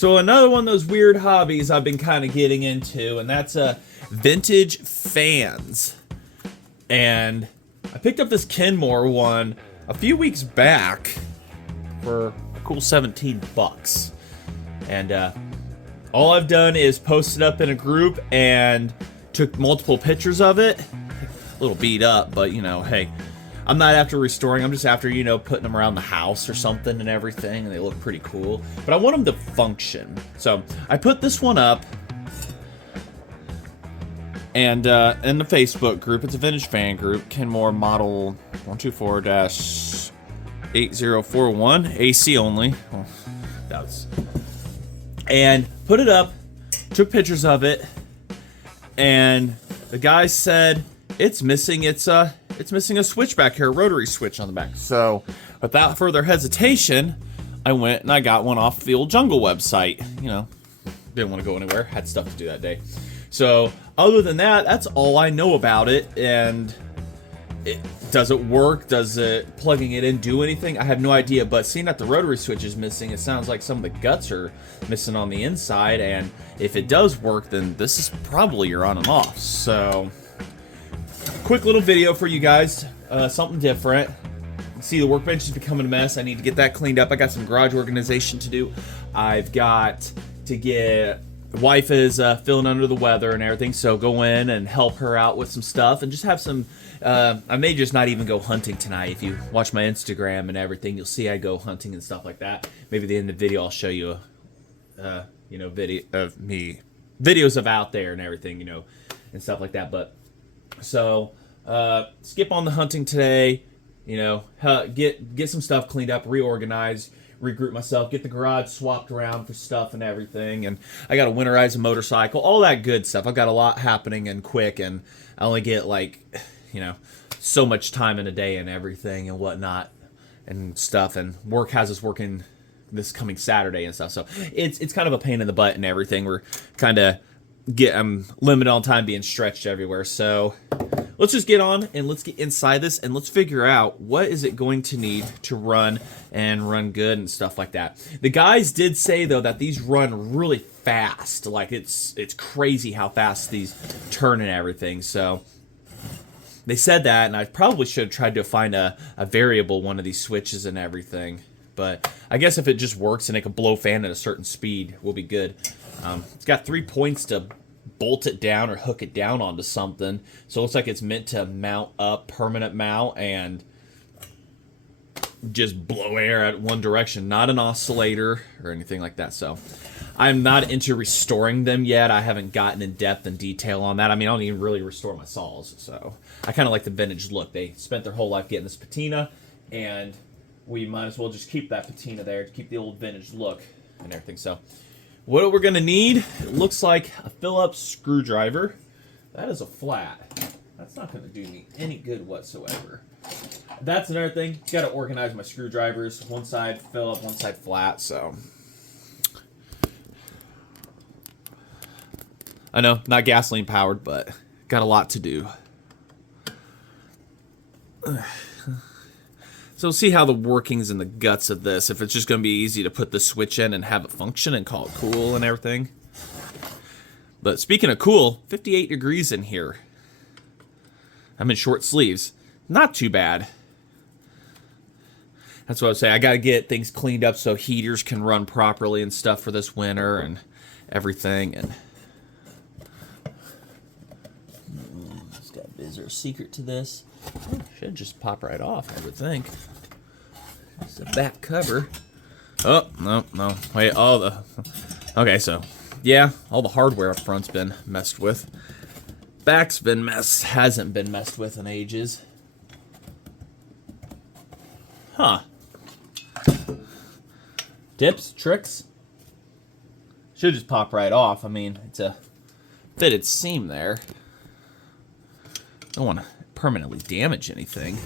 So another one of those weird hobbies I've been kind of getting into, and that's vintage fans. And I picked up this Kenmore one a few weeks back for a cool 17 bucks. And all I've done is post it up in a group and took multiple pictures of it. A little beat up, but you know, hey, I'm not after restoring. I'm just after, you know, putting them around the house or something and everything, and they look pretty cool. But I want them to function. So I put this one up, and in the Facebook group, it's a vintage fan group, Kenmore model 124-8041, AC only. Well, that's. And put it up, took pictures of it, and the guy said it's missing it's missing a switch back here, a rotary switch on the back. So without further hesitation, I went and I got one off the old Jungle website. You know, didn't want to go anywhere, had stuff to do that day. So other than that, that's all I know about it. And does it work? Does it plugging it in do anything? I have no idea. But seeing that the rotary switch is missing, it sounds like some of the guts are missing on the inside. And if it does work, then this is probably your on and off. So quick little video for you guys, something different. See, the workbench is becoming a mess. I need to get that cleaned up. I got some garage organization to do. I've got to get, wife is feeling under the weather and everything, so go in and help her out with some stuff and just have some, I may just not even go hunting tonight. If you watch my Instagram and everything, you'll see I go hunting and stuff like that. Maybe at the end of the video, I'll show you, you know, video of me, videos of out there and everything, you know, and stuff like that. But so skip on the hunting today, you know, get some stuff cleaned up, reorganize, regroup myself, get the garage swapped around for stuff and everything, and I got to winterize a motorcycle, all that good stuff. I've got a lot happening and quick, and I only get, like, you know, so much time in a day and everything and whatnot and stuff, and work has us working this coming Saturday and stuff, so it's kind of a pain in the butt and everything. We're kind of I'm limited on time, being stretched everywhere. So let's just get on and let's get inside this and let's figure out what is it going to need to run and run good and stuff like that. The guys did say though that these run really fast. Like it's crazy how fast these turn and everything. So they said that, and I probably should have tried to find a variable one of these switches and everything. But I guess if it just works and it can blow fan at a certain speed, we'll be good. It's got 3 points to bolt it down or hook it down onto something. So it looks like it's meant to mount up, permanent mount, and just blow air at one direction. Not an oscillator or anything like that. So I'm not into restoring them yet. I haven't gotten in depth and detail on that. I mean, I don't even really restore my saws. So I kind of like the vintage look. They spent their whole life getting this patina, and we might as well just keep that patina there to keep the old vintage look and everything. So what we're going to need, it looks like a Phillips screwdriver. That is a flat. That's not going to do me any good whatsoever. That's another thing. Got to organize my screwdrivers. One side Phillips, one side flat. So I know, not gasoline powered, but got a lot to do. So we'll see how the workings and the guts of this, if it's just going to be easy to put the switch in and have it function and call it cool and everything. But speaking of cool, 58 degrees in here. I'm in short sleeves. Not too bad. That's what I was saying. I got to get things cleaned up so heaters can run properly and stuff for this winter and everything. And is there a secret to this? Should just pop right off, I would think. It's the back cover. Oh, no. Wait, okay, so, yeah, all the hardware up front's been messed with. Back's been hasn't been messed with in ages. Huh. Tips, tricks. Should just pop right off. I mean, it's a fitted seam there. Don't want to permanently damage anything.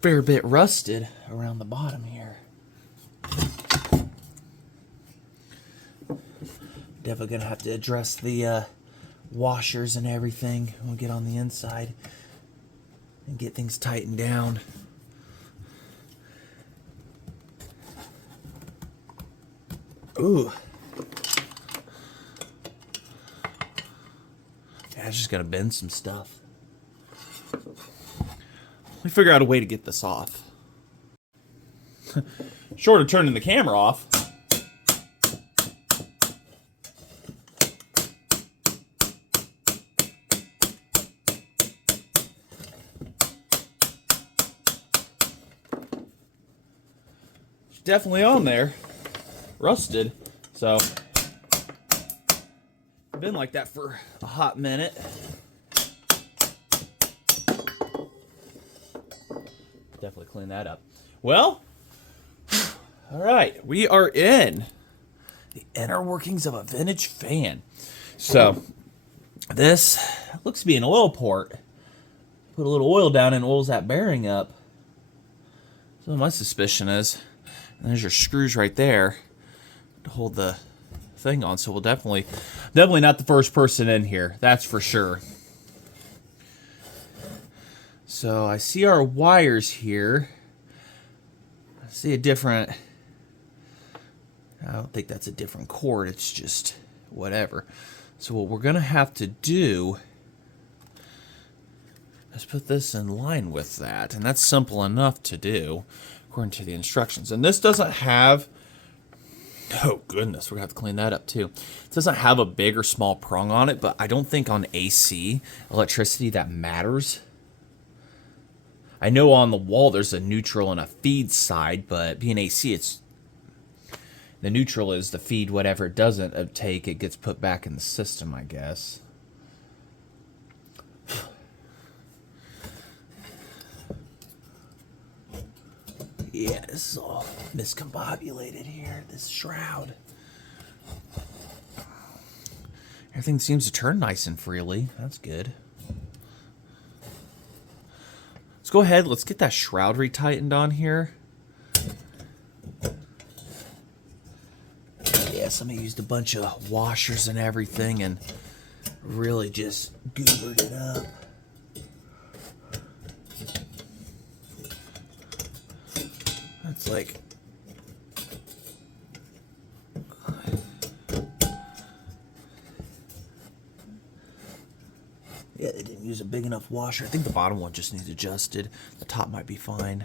Fair bit rusted around the bottom here. Definitely gonna have to address the washers and everything when we get on the inside and get things tightened down. Ooh. Yeah, I just gotta bend some stuff. Let me figure out a way to get this off. Short of turning the camera off. It's definitely on there. Rusted. So, been like that for a hot minute. Definitely clean that up. Well, all right, we are in the inner workings of a vintage fan. So, this looks to be an oil port. Put a little oil down and oils that bearing up. So my suspicion is, and there's your screws right there to hold the thing on. So we'll definitely not the first person in here. That's for sure. So I see our wires here. I see a different, I don't think that's a different cord. It's just whatever. So what we're going to have to do is put this in line with that. And that's simple enough to do according to the instructions. And this doesn't have, oh goodness, we're going to have to clean that up too. It doesn't have a big or small prong on it, but I don't think on AC electricity that matters. I know on the wall there's a neutral and a feed side, but being AC, it's the neutral is the feed. Whatever it doesn't take, it gets put back in the system, I guess. Yeah, this is all miscombobulated here, this shroud. Everything seems to turn nice and freely. That's good. Let's go ahead, let's get that shroud retightened on here. Yeah, somebody used a bunch of washers and everything and really just goobered it up. That's like... yeah, they didn't use a big enough washer. I think the bottom one just needs adjusted. The top might be fine.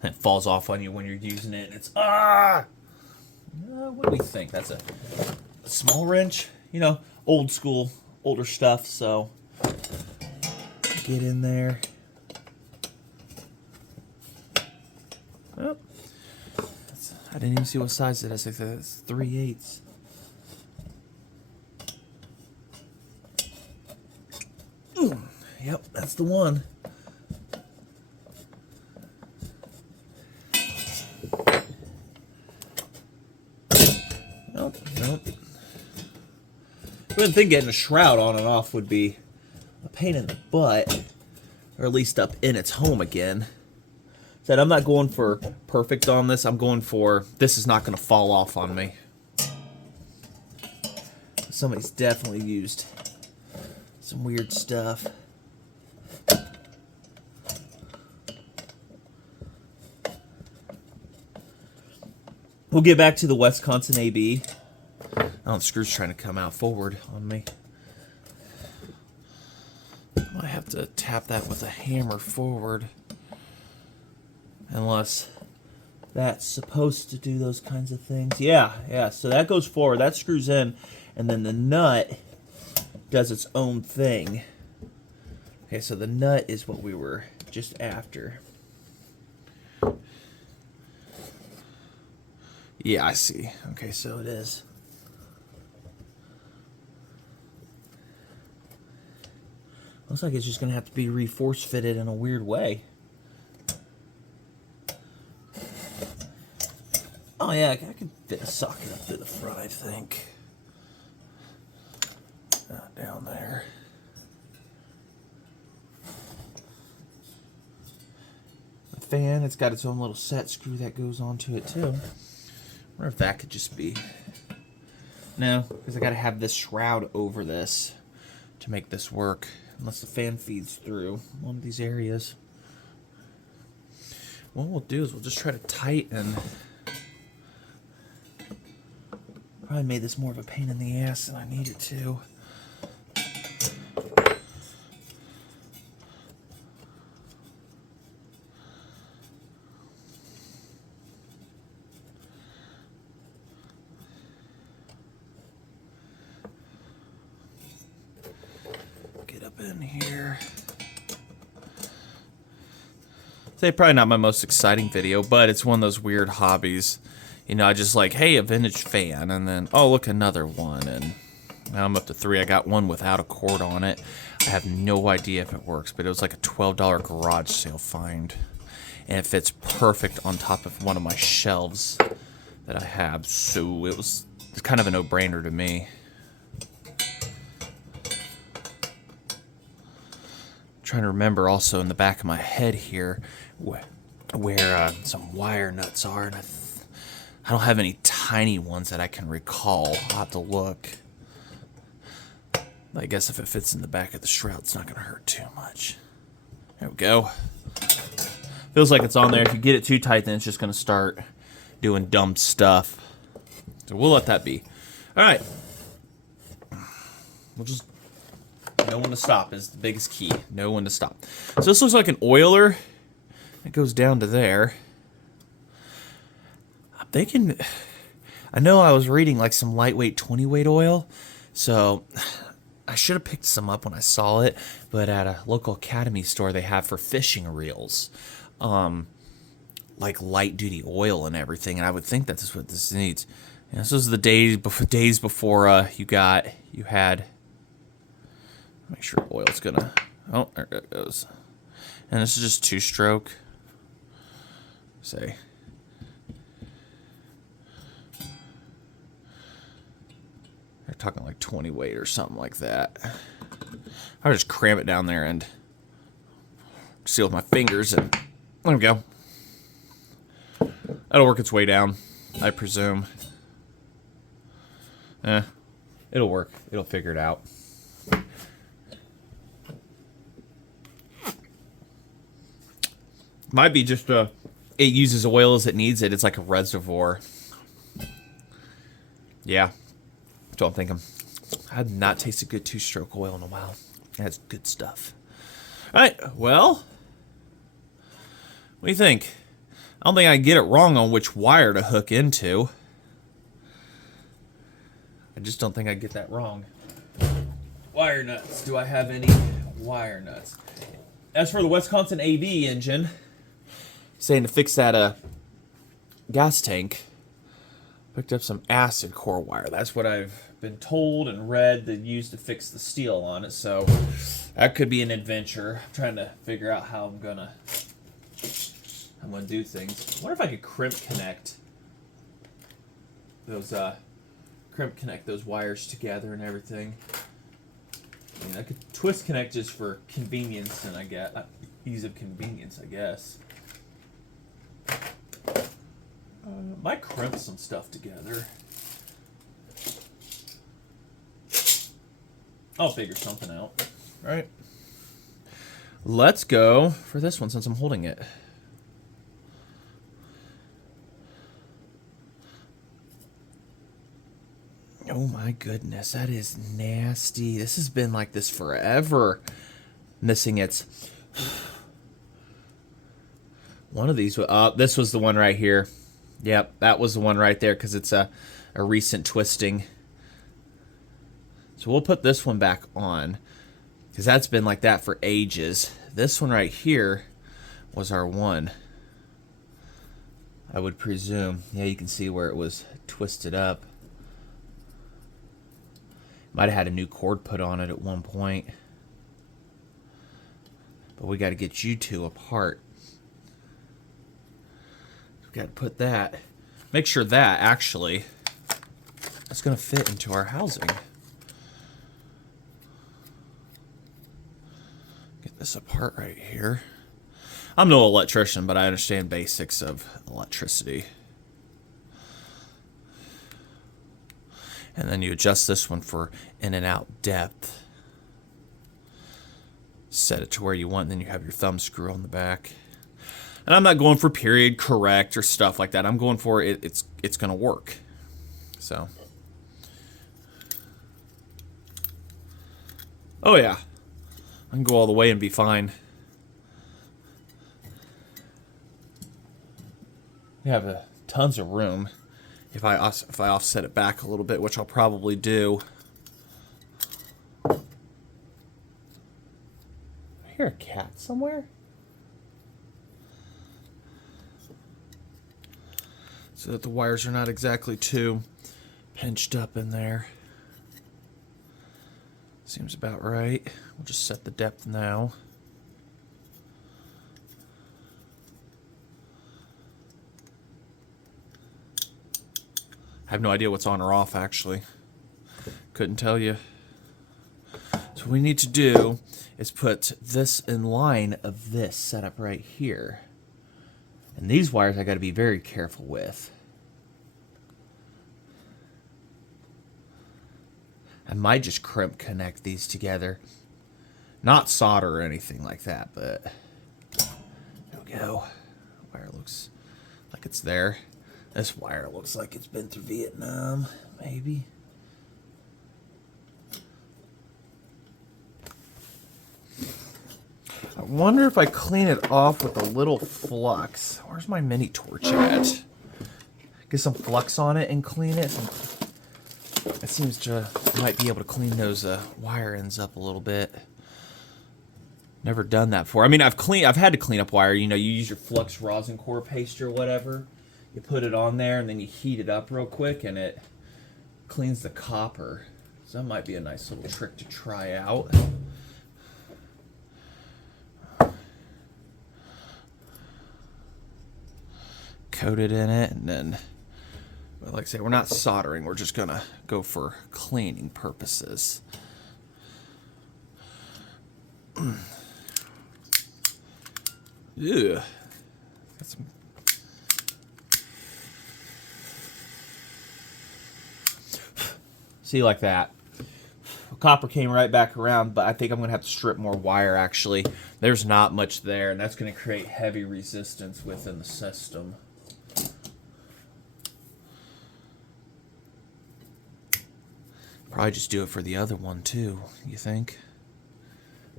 And it falls off on you when you're using it, and it's what do we think? That's a small wrench, you know, old school, older stuff. So get in there. Oh, I didn't even see what size it is. I think it's 3/8. Yep, that's the one. Nope. I wouldn't think getting a shroud on and off would be a pain in the butt, or at least up in its home again. Said I'm not going for perfect on this. I'm going for this is not going to fall off on me. Somebody's definitely used some weird stuff. We'll get back to the Wisconsin AB. Oh, the screw's trying to come out forward on me. I might have to tap that with a hammer forward. Unless that's supposed to do those kinds of things. Yeah, so that goes forward. That screws in. And then the nut does its own thing. Okay, so the nut is what we were just after. Yeah, I see. Okay, so it is. Looks like it's just going to have to be re-force fitted in a weird way. Oh yeah, I can fit a socket up through the front, I think. Down there. The fan, it's got its own little set screw that goes onto it too. I wonder if that could just be... No, because I gotta have this shroud over this to make this work. Unless the fan feeds through one of these areas. What we'll do is we'll just try to tighten Probably made this more of a pain in the ass than I needed to. Get up in here. Say probably not my most exciting video, but it's one of those weird hobbies. You know, I just like, hey, a vintage fan, and then, oh, look, another one, and now I'm up to 3. I got one without a cord on it. I have no idea if it works, but it was like a $12 garage sale find, and it fits perfect on top of one of my shelves that I have, so it's kind of a no-brainer to me. Trying to remember also in the back of my head here where some wire nuts are, and I don't have any tiny ones that I can recall. I'll have to look. I guess if it fits in the back of the shroud, it's not going to hurt too much. There we go. Feels like it's on there. If you get it too tight, then it's just going to start doing dumb stuff. So we'll let that be. All right. We'll just know when to stop is the biggest key. Know when to stop. So this looks like an oiler. It goes down to there. I'm thinking, I know I was reading like some lightweight 20-weight oil, so I should have picked some up when I saw it, but at a local Academy store they have for fishing reels, like light-duty oil and everything, and I would think that's what this needs. And this was the days before you had. Make sure oil's gonna. Oh, there it goes. And this is just 2-stroke. Say. They're talking like 20 weight or something like that. I'll just cram it down there and seal with my fingers, and there we go. That'll work its way down, I presume. It'll work. It'll figure it out. Might be just it uses oil as it needs it. It's like a reservoir. Yeah. That's what I'm thinking. I have not tasted good 2-stroke oil in a while. That's good stuff. Alright, well. What do you think? I don't think I can get it wrong on which wire to hook into. I just don't think I get that wrong. Wire nuts. Do I have any wire nuts? As for the Wisconsin AV engine, saying to fix that gas tank, picked up some acid core wire. That's what I've been told and read that used to fix the steel on it, so that could be an adventure. I'm trying to figure out how I'm gonna do things. I wonder if I could crimp connect those wires together and everything. I mean, I could twist connect just for convenience, and I get ease of convenience, I guess. Might crimp some stuff together. I'll figure something out. All right. Let's go for this one since I'm holding it. Oh my goodness, that is nasty. This has been like this forever. Missing its... One of these, this was the one right here. Yep, that was the one right there because it's a recent twisting. So we'll put this one back on because that's been like that for ages. This one right here was our one, I would presume. Yeah, you can see where it was twisted up. Might have had a new cord put on it at one point. But we got to get you two apart. Got to put that. Make sure that actually is going to fit into our housing. Get this apart right here. I'm no electrician, but I understand basics of electricity. And then you adjust this one for in and out depth. Set it to where you want, and then you have your thumb screw on the back. And I'm not going for period correct or stuff like that. I'm going for it's going to work. So, Oh yeah, I can go all the way and be fine. You have tons of room if I offset it back a little bit, which I'll probably do. I hear a cat somewhere. So that the wires are not exactly too pinched up in there. Seems about right. We'll just set the depth now. I have no idea what's on or off, actually. Couldn't tell you. So what we need to do is put this in line of this setup right here. And these wires I got to be very careful with. I might just crimp connect these together. Not solder or anything like that, but there we go. Wire looks like it's there. This wire looks like it's been through Vietnam, maybe. I wonder if I clean it off with a little flux. Where's my mini torch at? Get some flux on it and clean it. It seems to might be able to clean those wire ends up a little bit. Never done that before. I mean, I've had to clean up wire. You know, you use your flux rosin core paste or whatever. You put it on there and then you heat it up real quick and it cleans the copper. So that might be a nice little trick to try out. Coat it in it, and then, like I say, we're not soldering. We're just gonna go for cleaning purposes. Ew. Got some. See, like that. Copper came right back around, but I think I'm gonna have to strip more wire. Actually, there's not much there, and that's gonna create heavy resistance within the system. Probably just do it for the other one too, you think?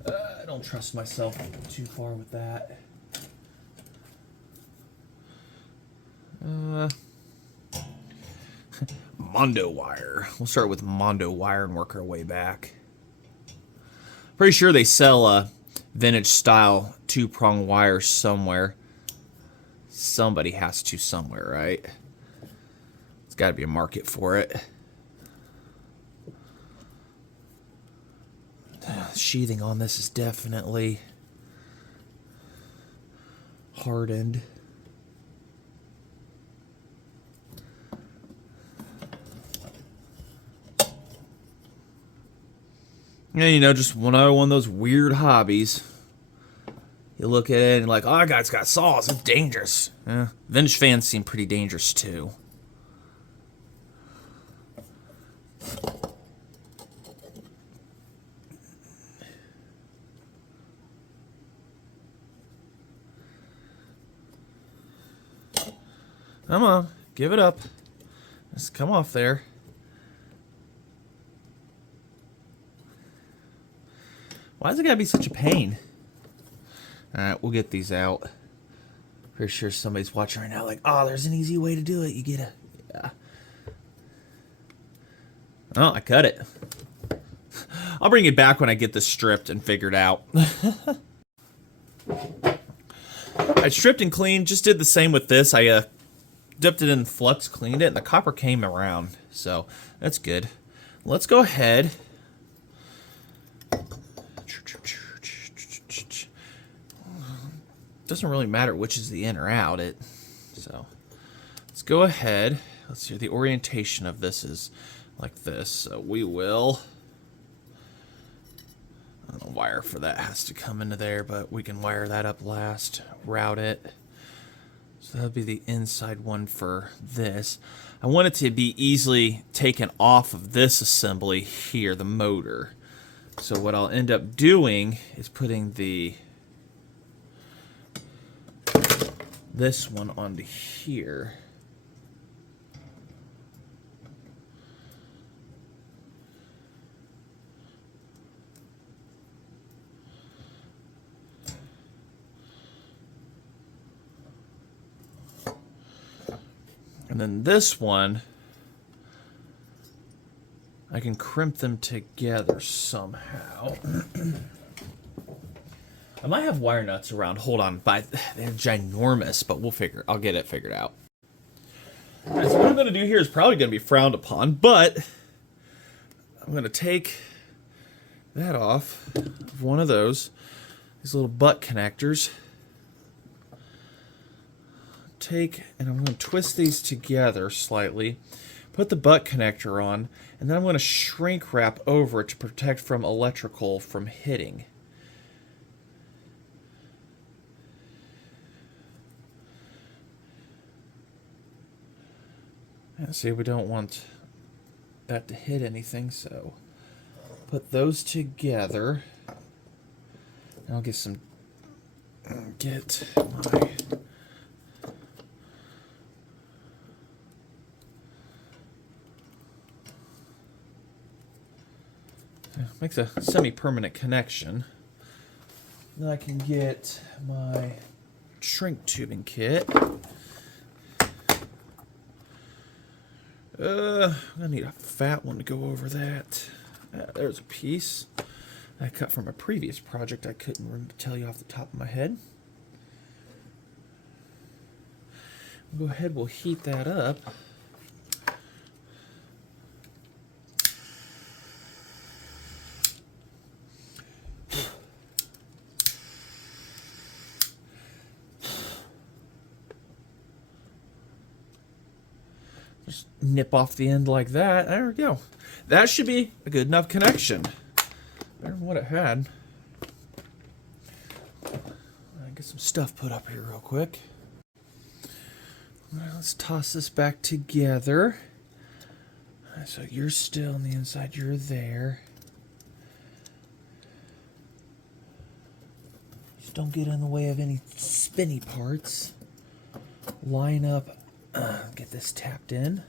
I don't trust myself too far with that. Mondo wire. We'll start with Mondo wire and work our way back. Pretty sure they sell vintage style 2-prong wire somewhere. Somebody has to somewhere, right? There's got to be a market for it. Sheathing on this is definitely hardened. Yeah, you know, just another one of those weird hobbies. You look at it and like, oh, that guy's got saws. It's dangerous. Yeah, vintage fans seem pretty dangerous too. Come on, give it up. Just come off there. Why does it gotta be such a pain? Alright, we'll get these out. Pretty sure somebody's watching right now like, oh, there's an easy way to do it. You get a... Yeah. Oh, I cut it. I'll bring it back when I get this stripped and figured out. I stripped and cleaned. Just did the same with this. I dipped it in flux, cleaned it, and the copper came around. So that's good. Let's go ahead. Doesn't really matter which is the in or out. So let's go ahead. Let's see. The orientation of this is like this. So we will. The wire for that has to come into there, but we can wire that up last. Route it. So that'll be the inside one for this. I want it to be easily taken off of this assembly here, the motor. So what I'll end up doing is putting this one onto here. And then this one, I can crimp them together somehow. I might have wire nuts around. Hold on, but they're ginormous, but I'll get it figured out. All right, so what I'm going to do here is probably going to be frowned upon, but I'm going to take that off of one of these little butt connectors. And I'm going to twist these together slightly, put the butt connector on, and then I'm going to shrink wrap over it to protect from electrical from hitting. And see, we don't want that to hit anything, so put those together. And I'll get my makes a semi-permanent connection. Then I can get my shrink tubing kit. I need a fat one to go over that. There's a piece I cut from a previous project I couldn't tell you off the top of my head. We'll go ahead, we'll heat that up. Just nip off the end like that. There we go. That should be a good enough connection. Better than what it had. I'll get some stuff put up here real quick. All right, let's toss this back together. So you're still on the inside, you're there. Just don't get in the way of any spinny parts. Line up, get this tapped in.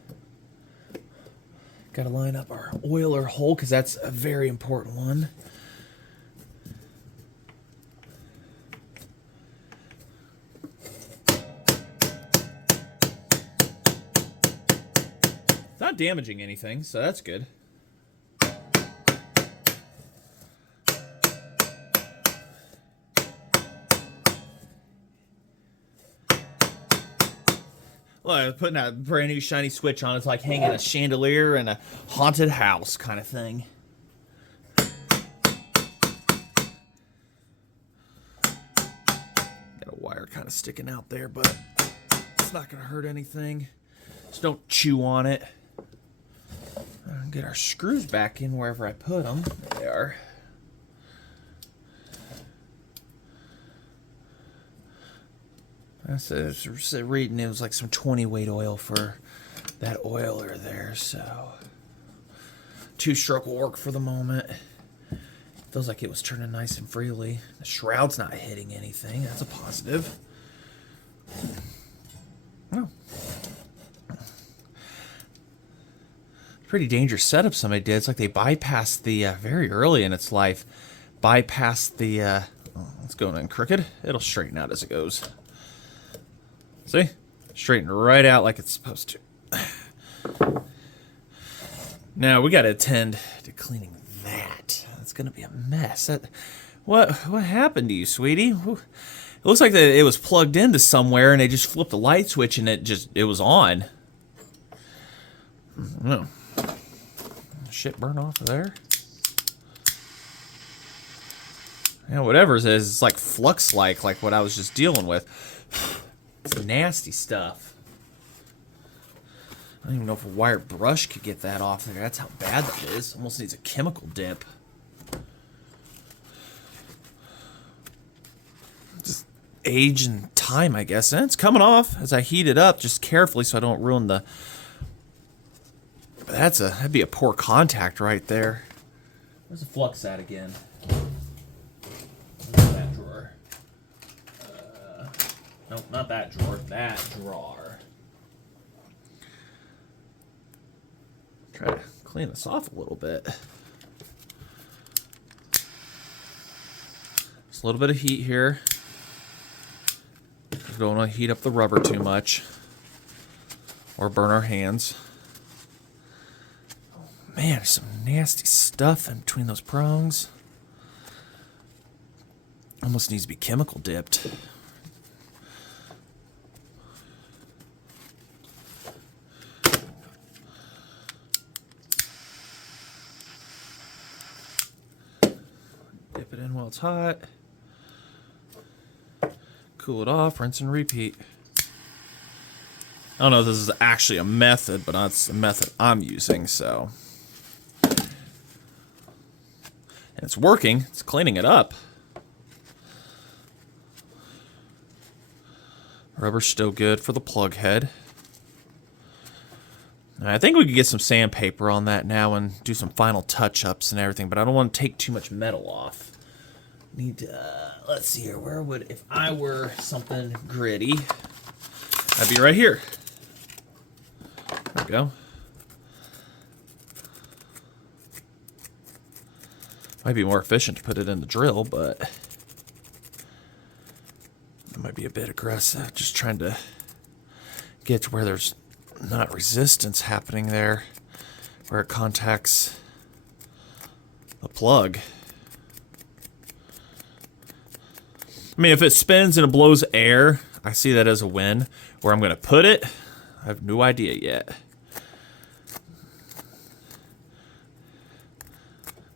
Got to line up our oiler hole because that's a very important one. It's not damaging anything, so that's good. Well, putting a brand new shiny switch on, it's like hanging a chandelier in a haunted house kind of thing. Got a wire kind of sticking out there, but it's not going to hurt anything. Just don't chew on it. Get our screws back in wherever I put them. There they are. That's reading it was like some 20 weight oil for that oiler there, so 2-stroke will work for the moment. Feels like it was turning nice and freely. The shroud's not hitting anything. That's a positive. Oh. Pretty dangerous setup somebody did. It's like they bypassed the very early in its life. Bypassed the it's going in crooked. It'll straighten out as it goes. See? Straighten right out like it's supposed to. Now we got to attend to cleaning that. That's going to be a mess. What happened to you, sweetie? It looks like it was plugged into somewhere and they just flipped the light switch and it was on. No. Shit burn off of there. Yeah, whatever it is, it's like flux-like what I was just dealing with. It's nasty stuff. I don't even know if a wire brush could get that off there. That's how bad that is. Almost needs a chemical dip. Just age and time, I guess. And it's coming off as I heat it up just carefully so I don't ruin the... That'd be a poor contact right there. Where's the flux at again? That drawer. Nope, not that drawer. That drawer. Try to clean this off a little bit. Just a little bit of heat here. Don't want to heat up the rubber too much. or burn our hands. Oh, man, there's some nasty stuff in between those prongs. Almost needs to be chemical dipped. Dip it in while it's hot. Cool it off, rinse and repeat. I don't know if this is actually a method, but that's the method I'm using, so. And it's working. It's cleaning it up. Rubber's still good for the plug head. I think we could get some sandpaper on that now and do some final touch-ups and everything, but I don't want to take too much metal off. Need to, let's see here, where would, if I were something gritty, I'd be right here. There we go. Might be more efficient to put it in the drill, but it might be a bit aggressive. Just trying to get to where there's not resistance happening there, where it contacts the plug. I mean, if it spins and it blows air, I see that as a win. Where I'm going to put it, I have no idea yet.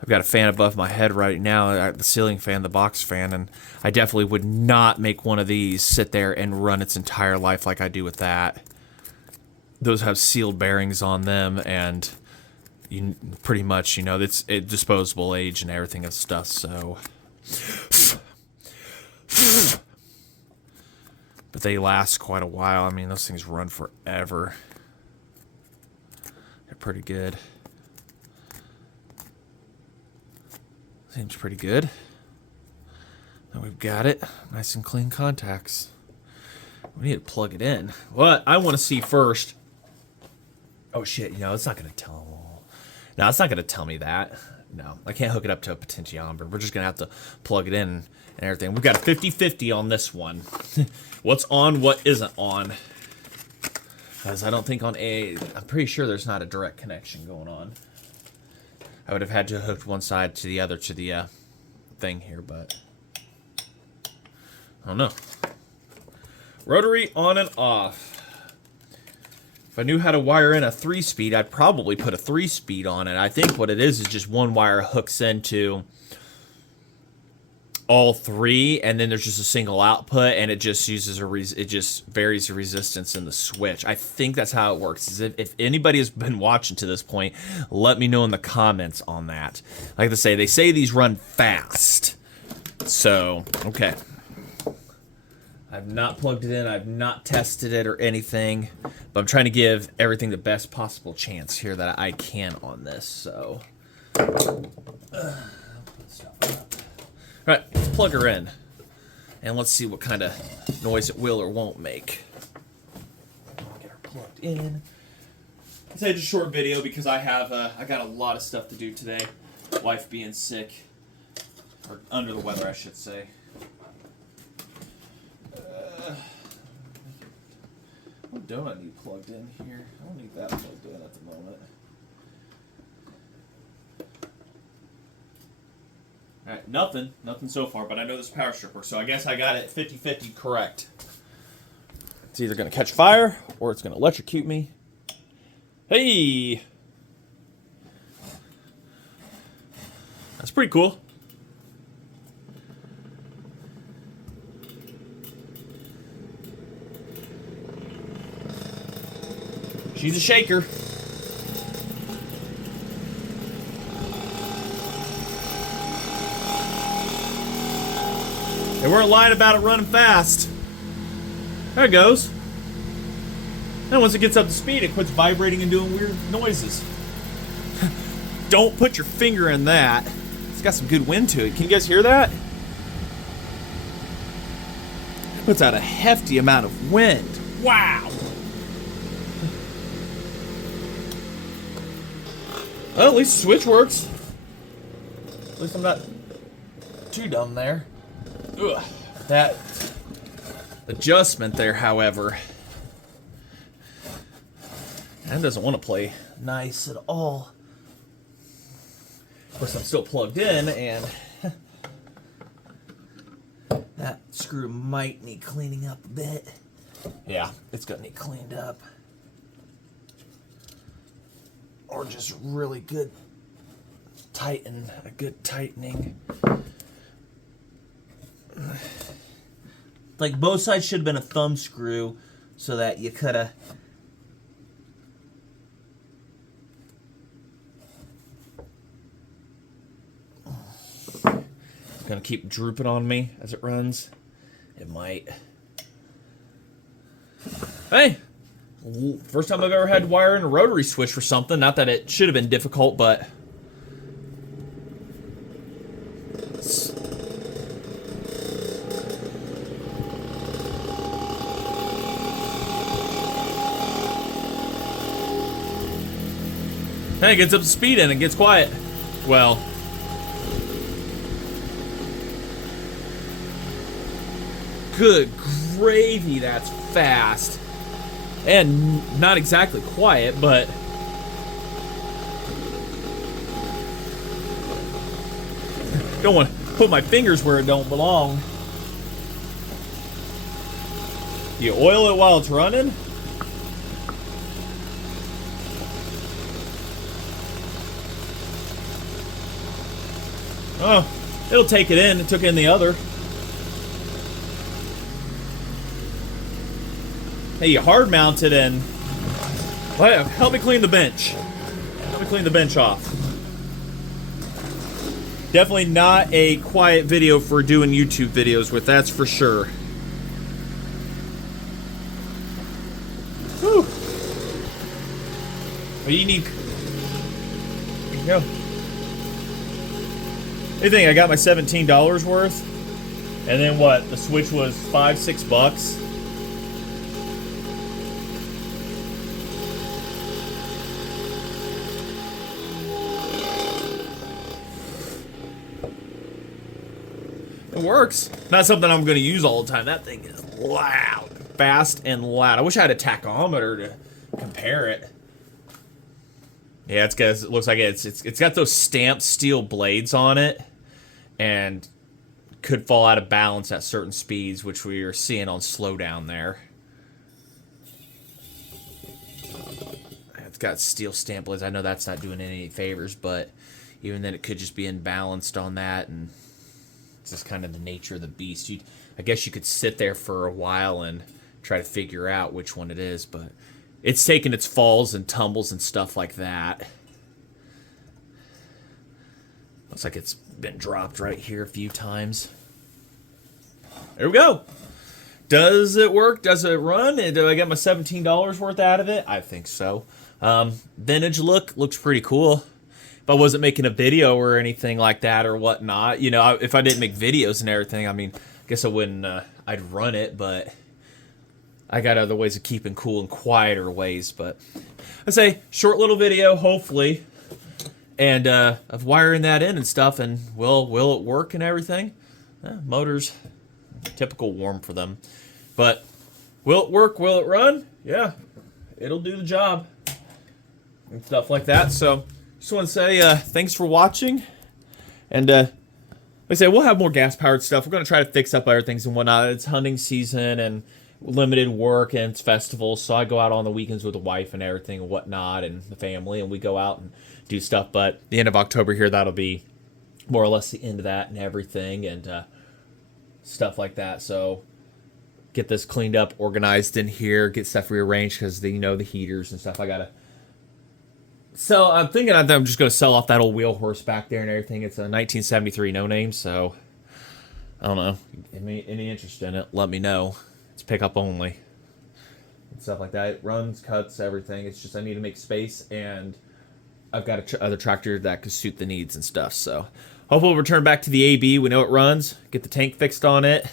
I've got a fan above my head right now, the ceiling fan, the box fan, and I definitely would not make one of these sit there and run its entire life like I do with that. Those have sealed bearings on them, and you pretty much, you know, it's disposable age and everything and stuff, so. But they last quite a while. I mean, those things run forever. They're pretty good. Seems pretty good. Now we've got it. Nice and clean contacts. We need to plug it in. What I want to see first. Oh shit, you know, it's not going to tell. No, it's not going to tell me that. No, I can't hook it up to a potentiometer. We're just going to have to plug it in and everything. We've got a 50-50 on this one. What's on, what isn't on. Because I don't think on I'm pretty sure there's not a direct connection going on. I would have had to hook one side to the other to the thing here, but I don't know. Rotary on and off. If I knew how to wire in a 3-speed, I'd probably put a 3-speed on it. I think what it is just one wire hooks into all three, and then there's just a single output, and it just uses it just varies the resistance in the switch. I think that's how it works. Is if anybody has been watching to this point, let me know in the comments on that. Like they say these run fast. So, okay. I've not plugged it in, I've not tested it or anything, but I'm trying to give everything the best possible chance here that I can on this, so. Alright, let's plug her in, and let's see what kind of noise it will or won't make. Get her plugged in. It's a short video because I got a lot of stuff to do today. Wife being sick, or under the weather, I should say. What donut need plugged in here? I don't need that plugged in at the moment. Alright, nothing so far, but I know this power strip works, so I guess I got it 50-50 correct. It's either going to catch fire, or it's going to electrocute me. Hey! That's pretty cool. She's a shaker. They weren't lying about it running fast. There it goes. And once it gets up to speed, it quits vibrating and doing weird noises. Don't put your finger in that. It's got some good wind to it. Can you guys hear that? It puts out a hefty amount of wind. Wow. Well, at least the switch works. At least I'm not too dumb there. Ugh. That adjustment there, however, That doesn't want to play nice at all. Of course, I'm still plugged in, and that screw might need cleaning up a bit. Yeah, it's going to need cleaned up. Or just really good a good tightening. Like, both sides should have been a thumb screw so that you could have... Gonna keep drooping on me as it runs. It might. Hey! First time I've ever had to wire in a rotary switch for something. Not that it should have been difficult, but... Hey, it gets up to speed and it gets quiet. Well... Good gravy, that's fast. And not exactly quiet, but... Don't want to put my fingers where it don't belong. You oil it while it's running? Oh, it'll take it in. It took in the other. Hey, you hard mount it and... Well, help me clean the bench. Help me clean the bench off. Definitely not a quiet video for doing YouTube videos with, that's for sure. Whew. But you need... There you go. You think I got my $17 worth? And then what? The Switch was $5-6? It works. Not something I'm going to use all the time. That thing is loud. Fast and loud. I wish I had a tachometer to compare it. Yeah, it's because it looks like it's got those stamped steel blades on it, and could fall out of balance at certain speeds, which we are seeing on slowdown there. It's got steel stamp blades. I know that's not doing any favors, but even then it could just be imbalanced on that, and it's just kind of the nature of the beast. I guess you could sit there for a while and try to figure out which one it is, but it's taken its falls and tumbles and stuff like that. Looks like it's been dropped right here a few times. There we go. Does it work? Does it run? Do I get my $17 worth out of it? I think so. Vintage looks pretty cool. If I wasn't making a video or anything like that or whatnot, you know, if I didn't make videos and everything, I mean, I guess I wouldn't, I'd run it, but I got other ways of keeping cool and quieter ways. But I say, short little video, hopefully, and of wiring that in and stuff, and will it work and everything? Motors, typical warm for them. But will it work? Will it run? Yeah, it'll do the job and stuff like that. So just want to say thanks for watching, and like I say, we'll have more gas-powered stuff. We're going to try to fix up other things and whatnot. It's hunting season and limited work, and it's festivals, so I go out on the weekends with the wife and everything and whatnot, and the family, and we go out and do stuff. But the end of October here, that'll be more or less the end of that and everything, and stuff like that. So get this cleaned up, organized in here, get stuff rearranged, because the heaters and stuff I gotta. So I'm thinking I'm just gonna sell off that old wheel horse back there and everything. It's a 1973 no name, so I don't know. Any interest in it? Let me know. It's pickup only and stuff like that. It runs, cuts, everything. It's just I need to make space, and I've got other tractor that could suit the needs and stuff. So hopefully we'll return back to the AB. We know it runs. Get the tank fixed on it.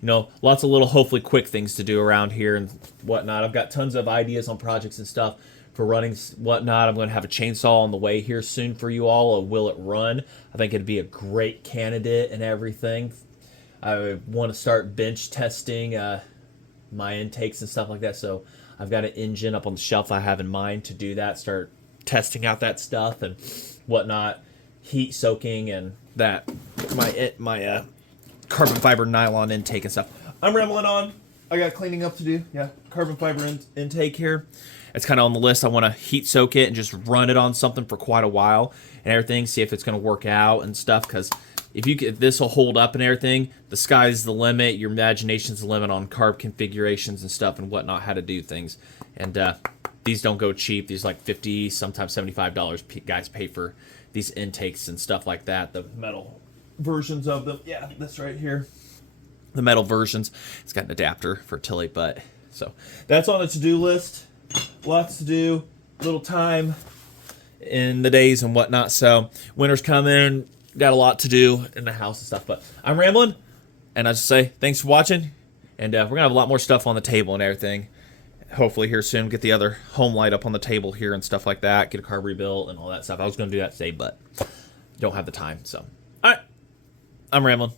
Lots of little, hopefully quick things to do around here and whatnot. I've got tons of ideas on projects and stuff for running whatnot. I'm going to have a chainsaw on the way here soon for you all. Will it run? I think it'd be a great candidate and everything. I want to start bench testing my intakes and stuff like that. So I've got an engine up on the shelf I have in mind to do that, start testing out that stuff and whatnot, heat soaking and that, my carbon fiber nylon intake and stuff. I'm rambling on. I got cleaning up to do. Yeah, carbon fiber intake here. It's kind of on the list. I want to heat soak it and just run it on something for quite a while and everything, see if it's going to work out and stuff, because if this will hold up and everything, the sky's the limit. Your imagination's the limit on carb configurations and stuff and whatnot, how to do things. And these don't go cheap. These like $50, sometimes $75 guys pay for these intakes and stuff like that. The metal versions of them. Yeah, this right here. The metal versions. It's got an adapter for Tilly, but so that's on the to-do list. Lots to do, little time in the days and whatnot. So winter's coming, got a lot to do in the house and stuff. But I'm rambling, and I just say thanks for watching. And we're gonna have a lot more stuff on the table and everything. Hopefully here soon, get the other home light up on the table here and stuff like that. Get a carb rebuilt and all that stuff. I was gonna do that today, but don't have the time. So all right, I'm rambling.